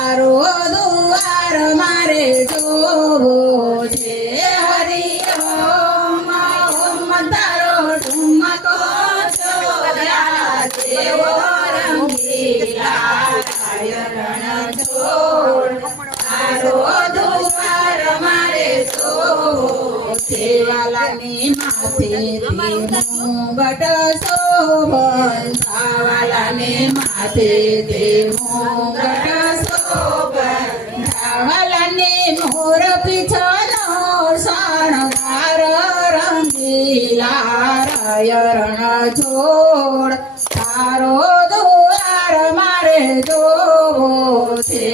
તારો દુવાર મારે જોવો છે હરિ ઓમ ઓમ તારો ઠુમકો છોડ્યા દેવો રંગીલા રણ છોડ તારો દુવાર મારે જોવો છે વાલાની માથે મુગટ શોભન વાલાને માથે તે મુગટ શોભન વાલાને મોર પીછનો શણગાર રંગીલા રણ છોડ તારો દુવાર મારે જોવો છે